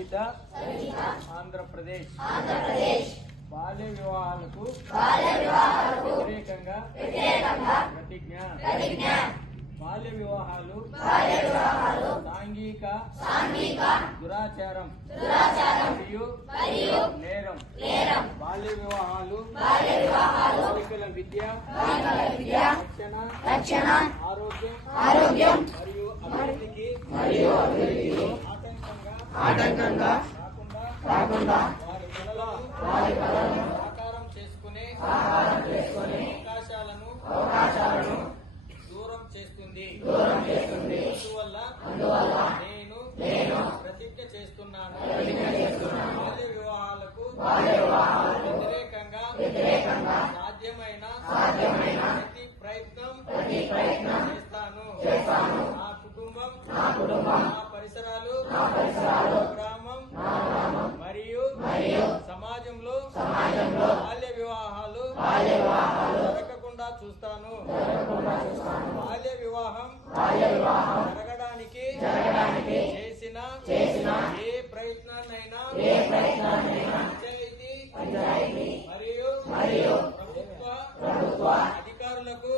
సహిత ఆంధ్రప్రదేశ్ బాల్య వివాహాలకు వ్యతిరేకంగా ప్రతిజ్ఞ. బాల్య వివాహాలు సాంఘిక దురాచారం మరియు నేరం. బాల్య వివాహాలు బాలికల విద్య, రక్షణ, ఆరోగ్యం మరియు అభివృద్ధికి ఆటంకంగా కాకుండా వారి కళలను సాకారం చేసుకునే అవకాశాలను దూరం చేస్తుంది. అందువల్ల నేను ప్రతిజ్ఞ చేస్తున్నాను, బాల్య వివాహాలకు వ్యతిరేకంగా సాధ్యమైన ప్రతి ప్రయత్నం చేస్తాను. నా కుటుంబం, నా పరిసరాలు, గ్రామం మరియు సమాజంలో బాల్య వివాహాలు జరగకుండా చూస్తాను. బాల్య వివాహం జరగడానికి చేసిన ఏ ప్రయత్నాన్నైనా పంచాయతీ మరియు ప్రభుత్వ అధికారులకు